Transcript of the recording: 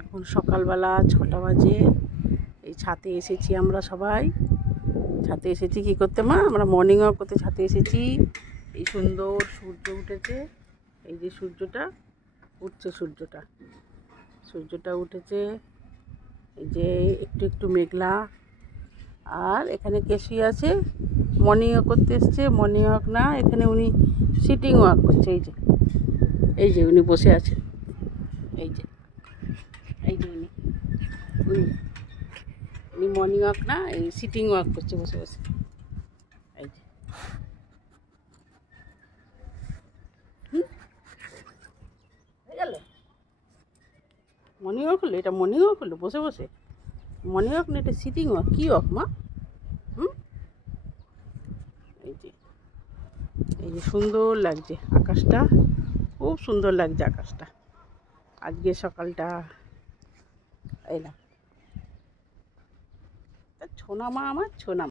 এখন সকালবেলা 6টা বাজে। এই ছাদে এসেছি আমরা সবাই। ছাদে এসেছি কী করতে মা? আমরা মর্নিং ওয়াক করতে ছাদে এসেছি। এই সুন্দর সূর্য উঠেছে, এই যে সূর্যটা উঠছে, সূর্যটা উঠেছে, এই যে একটু একটু মেঘলা। আর এখানে কেশি আছে, মর্নিং ওয়াক করতে এসছে। মর্নিং ওয়াক না, এখানে উনি সিটিং ওয়াক করছে। এই যে উনি বসে আছেন, এই যে উনি মর্নিং ওয়াক না, এই সিটিং ওয়াক করছে বসে বসে। এই যে হয়ে গেল মর্নিং ওয়াক হলো। এটা মর্নিং ওয়াক হলো বসে বসে? মর্নিং ওয়াক না, এটা সিটিং ওয়াক। কী ওয়াক মা? এই যে সুন্দর লাগছে আকাশটা, খুব সুন্দর লাগছে আকাশটা আজকে সকালটা। এই না ছোনা মা, আমার ছোনা।